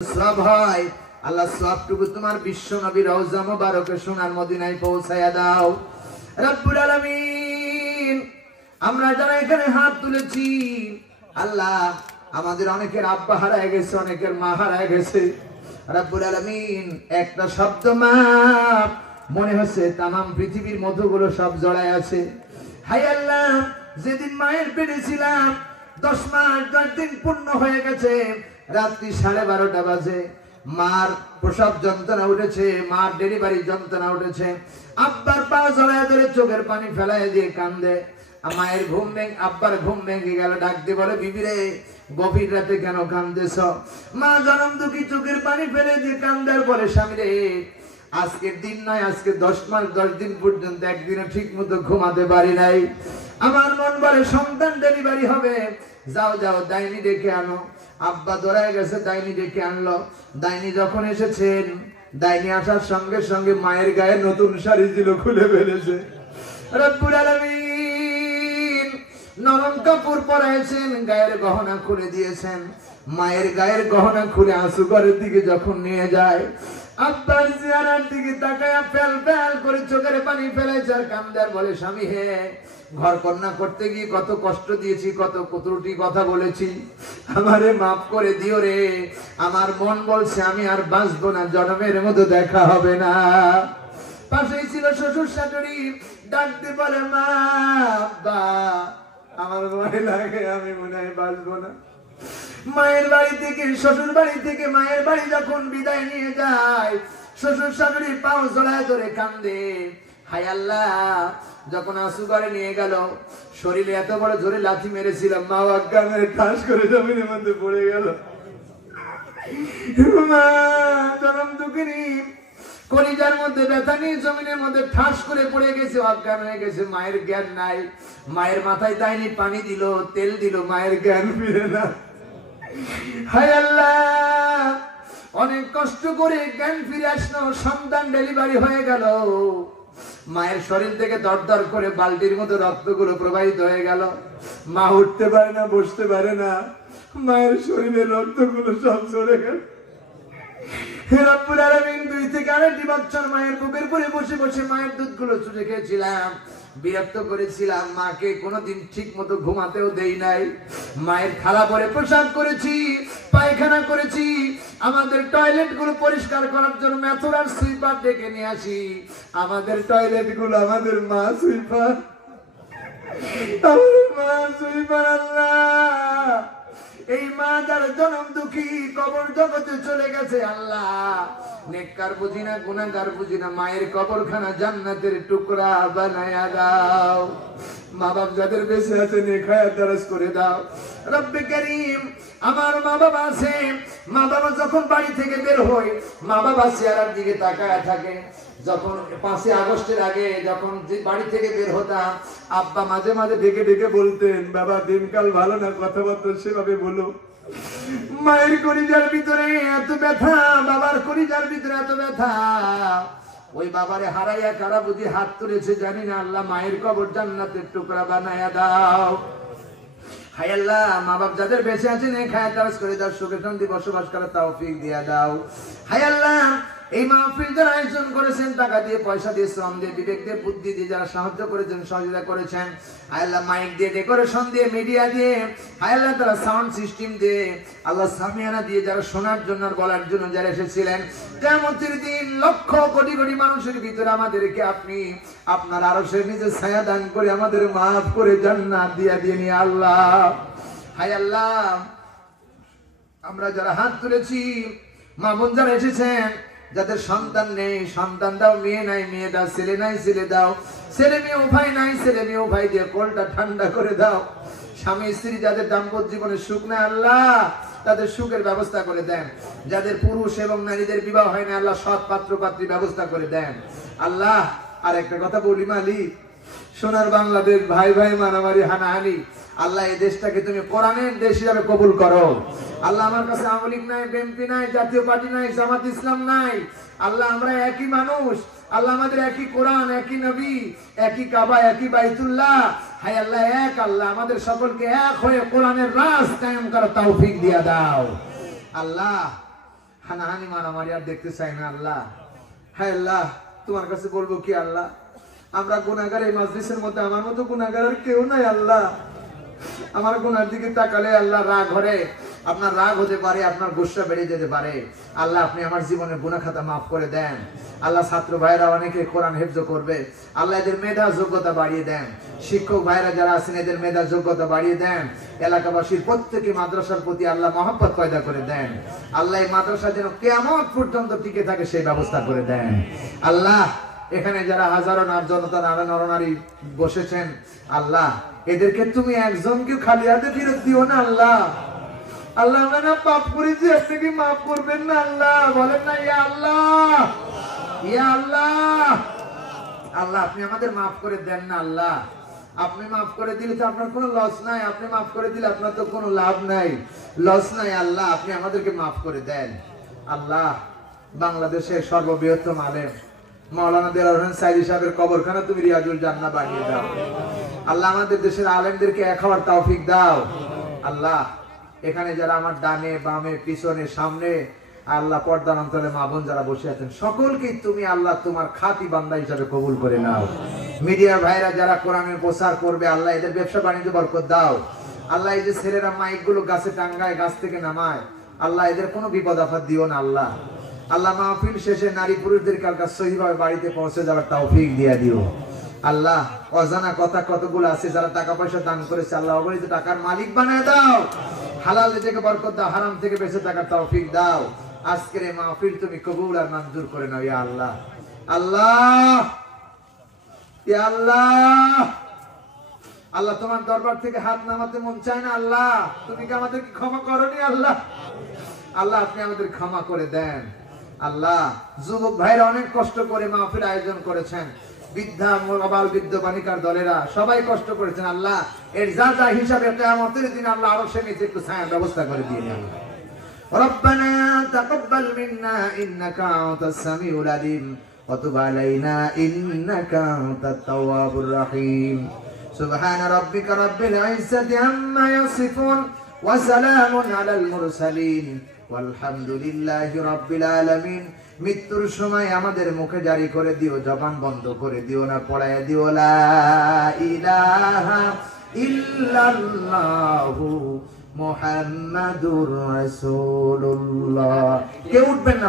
সওয়াব হয় আল্লাহ সওয়াবটুকু তোমার বিশ্ব নবী রওজা মুবারকে সোনার মদিনায় পৌঁছায়া দাও রব্বুল আলামিন। আমরা যারা এখানে হাত তুলেছি আল্লাহ, আমাদের অনেকের আব্বা হারায় গেছে, অনেকের মা হারায় গেছে। রব্বুল আলামিন একটা শব্দ মা মনে হচ্ছে তামাম পৃথিবীর মধুগুলো সব জড়ায় আছে। হায় আল্লাহ, যেদিন মায়ের পেটে ছিলাম 10 মাস 10 দিন পূর্ণ হয়ে গেছে, রাত্রি 12:30 বাজে মার প্রসব যন্ত্রণা উঠেছে, মার ডেলিভারি যন্ত্রণা উঠেছে। আব্বার পা জড়ায় ধরে চোখের পানি ফেলায় দিয়ে কান্দে। মায়ের ঘুম ভেঙে আব্বার ঘুম ভেঙে গেল, ডাক দিয়ে বলে বিবি রে গভীর রাতে কেন কান্দেছ? মা জনম দুঃখী চোখের পানি ফেলে দিয়ে কান্দার বলে স্বামী রে আজকের দিন নয়, আজকে 10 মাস 10 দিন পর্যন্ত একদিনে ঠিক মতো ঘুমাতে পারি নাই। আমার মন বলে সন্তান ডেলিভারি হবে, যাও যাও ডাইনি ডেকে আনো। আব্বা দৌড়ায় গেছে, ডাইনি ডেকে আনলো। ডাইনি যখন এসেছেন, ডাইনি আসার সঙ্গে সঙ্গে মায়ের গায়ে নতুন শাড়ি ছিল খুলে ফেলেছে। রব্বুল আলামিন নরম কাপড় পরাইছেন, গায়ের গহনা খুলে দিয়েছেন। মায়ের গায়ের গহনা খুলে আঁসু ঘরের দিকে যখন নিয়ে যায়, আব্বার চেহারার দিকে তাকায় ফেল ফেল করে চোখের পানি ফেলেছে আর কান্দার বলে স্বামী হে ঘর কন্যা করতে গিয়ে কত কষ্ট দিয়েছি, কত ত্রুটি কথা বলেছি, আমারে মাফ করে দিও রে। আমার মন বলছে আমি আর বাঁচবো না, জন্মের মতো দেখা হবে না। পাশেই ছিল শ্বশুর শাশুড়ি, ডাকতে বলে মা আব্বা আমার ভয় লাগে, আমি মনে হয় বাঁচবো না। মায়ের বাড়ি থেকে শ্বশুর বাড়ি থেকে মায়ের বাড়ি যখন বিদায় নিয়ে যায়, শ্বশুর শাশুড়ি পাও জড়ায় ধরে কান্দে। হায় আল্লাহ, যখন আঁসু ঘরে নিয়ে গেল, শরীরে এত বড় জোরে লাথি মেরেছিলাম, মা আজ্ঞা মেরে ঠাস করে জমিনের মধ্যে পড়ে গেল। মা জনম দুঃখিনী কলিজার মধ্যে ব্যথা নিয়ে জমিনের মধ্যে ঠাস করে পড়ে গেছে, অজ্ঞান হয়ে গেছে, মায়ের জ্ঞান নাই। মায়ের মাথায় ডাইনি পানি দিল, তেল দিল, মায়ের জ্ঞান ফিরে না। হায় আল্লাহ, অনেক কষ্ট করে জ্ঞান ফিরে আসলো, সন্তান ডেলিভারি হয়ে গেল। মায়ের শরীর থেকে দরদর করে বালতির মতো রক্তগুলো প্রবাহিত হয়ে গেল। মা উঠতে পারে না, বসতে পারে না, মায়ের শরীরের রক্তগুলো সব ঝরে গেল। রব্বুল আলামিন 2 থেকে 2.5 বছর মায়ের বুকের উপরে বসে বসে মায়ের দুধগুলো চুষে খেয়েছিলাম, বিরক্ত করেছিলাম। মাকে কোনোদিন ঠিক মতো ঘুমাতেও দেই নাই। মায়ের থালা পরে প্রসাব করেছি, পায়খানা করেছি। আমাদের টয়লেট গুলো পরিষ্কার করার জন্য মেথর আর সুইপার ডেকে নিয়ে আসি। আমাদের টয়লেট গুলো আমাদের মা সুইপার, মা সুইপার। আল্লাহ, এই মা যার জনম দুঃখী কবর জগতে চলে গেছে, আল্লাহ নেককার বুঝি না, গুনাহগার বুঝি না, মায়ের কবরখানা জান্নাতের টুকরা বানায়া দাও। মা বাপ যাদের বেঁচে আছে নেখায়াত দারাজ করে দাও। রব্বে কারীম, আমার মা বাবা আছে, মা বাবা যখন বাড়ি থেকে বের হয়, মা বাবা চেহারার দিকে তাকায় থাকে। যখন 5 আগস্টের আগে যখন বাড়ি থেকে বের হতাম, আব্বা মাঝে মাঝে ডেকে ডেকে বলতেন বাবা দিনকাল ভালো না, কথাবার্তা সেভাবে বলো। মায়ের কলিজার ভিতরে এত ব্যথা, বাবার কলিজার ভিতরে এত ব্যথা। ওই বাবারে হারাইয়া কারা বুঝি হাত তুলেছে জানি না। আল্লাহ মায়ের কবর জান্নাতের টুকরা বানায়া দাও। হায় আল্লাহ, মা বাপ যাদের বেঁচে আছেন খায় তারাজ করে দাও, সুখে শান্তি বসবাস করার তৌফিক দিয়া দাও। হায় আল্লাহ, এই মাহফিল যারা আয়োজন করেছেন, টাকা দিয়ে, পয়সা দিয়ে, শ্রম দিয়ে, বিবেক দিয়ে, বুদ্ধি দিয়ে যারা সাহায্য করেছেন, সহযোগিতা করেছেন, হায় আল্লাহ মাইক দিয়ে, ডেকোরেশন দিয়ে, মিডিয়া দিয়ে, হায় আল্লাহ তারা সাউন্ড সিস্টেম দিয়ে, আল্লাহ সামিয়ানা দিয়ে যারা শোনার জন্য আর বলার জন্য যারা এসেছিলেন, কিয়ামতের দিন লক্ষ কোটি কোটি মানুষের ভিতরে আমাদেরকে আপনি আপনার আরশের নিচে ছায়া দান করে আমাদের মাফ করে জান্নাত দিয়া দিয়ে নিয়ে আল্লাহ। হায় আল্লাহ, আমরা যারা হাত তুলেছি, মা বোন যারা এসেছেন, যাদের সন্তান নেই সন্তান দাও, মেয়ে নাই মেয়ে দাও, ছেলে নাই ছেলে দাও, ছেলে মেয়ে উভয় নাই ছেলে মেয়ে উভয় দিয়ে কোলটা ঠান্ডা করে দাও। স্বামী স্ত্রী যাদের দাম্পত্য জীবনে সুখ নেই আল্লাহ তাদের সুখের ব্যবস্থা করে দেন। যাদের পুরুষ এবং নারীদের বিবাহ হয় না আল্লাহ সৎ পাত্র পাত্রী ব্যবস্থা করে দেন। আল্লাহ আর একটা কথা বলি মালিক, সোনার বাংলাদেশ ভাই ভাই মারামারি হানাহানি, আল্লাহ এই দেশটাকে তুমি কোরআনের দেশ হিসাবে কবুল করো। আল্লাহ আমার কাছে আওয়ামী লীগ নাই, বিএনপি নাই, জাতীয় পার্টি নাই, জামাত ইসলাম নাই। আল্লাহ আমরা একই মানুষ, আল্লাহ আমাদের একই কোরআন, একই নবী, একই কাবা, একই বাইতুল্লাহ। হায় আল্লাহ এক আল্লাহ আমাদের সকলকে এক হয়ে কোরআনের রাজ কায়েম করার তৌফিক দিয়া দাও। আল্লাহ হানাহানি মারামারি আর দেখতে চাই না আল্লাহ। হ্যাঁ আল্লাহ, তোমার কাছে বলবো কি আল্লাহ, আমরা গুনাহগার, এই মাজলিসের মধ্যে আমার মতো গুনাহগার আর কেউ নাই আল্লাহ। আমার গুনার দিকে তাকালে আল্লাহ রাগ হরে, আপনার রাগ হতে পারে, আপনার গুসা বেড়ে যেতে পারে। আল্লাহ আপনি আমার জীবনের গুনাহ খাতা মাফ করে দেন আল্লাহ। ছাত্র ভাইরা অনেকে কোরআন হেফজ করবে, আল্লাহ এদের মেধা যোগ্যতা বাড়িয়ে দেন। শিক্ষক ভাইরা যারা আছেন এদের মেধা যোগ্যতা বাড়িয়ে দেন। এলাকাবাসীর প্রত্যেকে মাদ্রাসার প্রতি আল্লাহ মহব্বত পয়দা করে দেন আল্লাহ। এই মাদ্রাসা যেন কিয়ামত পর্যন্ত টিকে থাকে সেই ব্যবস্থা করে দেন আল্লাহ। এখানে যারা হাজারো জনতা নরনারী বসেছেন আল্লাহ, এদেরকে তুমি একজনকে খালি হাতে ফেরত দিও না আল্লাহ। আল্লাহ আমরা না পাপ করেছি, আপনি কি মাফ করবেন না আল্লাহ? বলেন না ইয়া আল্লাহ, ইয়া আল্লাহ। আল্লাহ আপনি আমাদের মাফ করে দেন না আল্লাহ। আপনি মাফ করে দিলে তো আপনার কোনো লস নাই, আপনি মাফ করে দিলে আপনার তো কোনো লাভ নাই, লস নাই আল্লাহ। আপনি আমাদেরকে মাফ করে দেন আল্লাহ। বাংলাদেশের সর্ববৃহত্তম আলেম মাওলানা দেলাওয়ার হোসেন সাইদি সাহেবের কবরখানা তুমি রিয়াজুল জান্নাহ বানিয়ে দাও আল্লাহ। আমাদের দেশের আলেমদেরকে এক হওয়ার তৌফিক দাও আল্লাহ। এখানে যারা আমার ডানে বামে পিছনে সামনে আল্লাহ পর্দার অন্তরে মা বোন যারা বসে আছেন সকলকে তুমি আল্লাহ তোমার খাঁটি বান্দা হিসাবে কবুল করে নাও। মিডিয়া ভাইরা যারা কোরআনের প্রচার করবে আল্লাহ এদের ব্যবসা বাণিজ্য বরকত দাও আল্লাহ। এই যে ছেলেরা মাইক গুলো গাছে টাঙ্গায়, গাছ থেকে নামায় আল্লাহ, এদের কোনো বিপদ আপদ দিও না আল্লাহ। আল্লাহ মাহফিল শেষে নারী পুরুষদের কালকা সহিভাবে বাড়িতে পৌঁছে যাওয়ার তৌফিক দিয়া দিও আল্লাহ। অজানা কথা কতগুলো আছে, যারা টাকা পয়সা দান করেছে আল্লাহ অবৈধ টাকার মালিক বানায় দাও। হালাল থেকে বরকত দাও, হারাম থেকে বেঁচে থাকার তৌফিক দাও। আজকের এই মাহফিল তুমি কবুল আর মঞ্জুর করে নাও ইয়া আল্লাহ। আল্লাহ ইয়া আল্লাহ, আল্লাহ তোমার দরবার থেকে হাত নামাতে মন চায় না আল্লাহ। তুমি কি আমাদেরকে ক্ষমা করনি আল্লাহ? আল্লাহ আপনি আমাদের ক্ষমা করে দেন আল্লাহ। যুবক ভাইরা অনেক কষ্ট করে মাহফিল আয়োজন করেছেন, বৃদ্ধা আবাল বৃদ্ধ বালিকার দলেরা সবাই কষ্ট করেছেন আল্লাহ। এর যা যা হিসাবে কিয়ামতের দিন আল্লাহ আরো সে নিচে একটু ছায়ার ব্যবস্থা করে দিয়ে দেন। ربنا تقبل منا إنك أنت السميع العليم وتب علينا إنك أنت التواب الرحيم سبحان ربك رب العزة عما يصفون وسلام على المرسلين والحمد لله رب العالمين। মৃত্যুর সময় আমাদের মুখে জারি করে দিও, জবান বন্ধ করে দিও না, পড়ায় দিও লা ইলাহা ইল্লাল্লাহু মুহাম্মাদুর রাসূলুল্লাহ। কেউ উঠবেন না।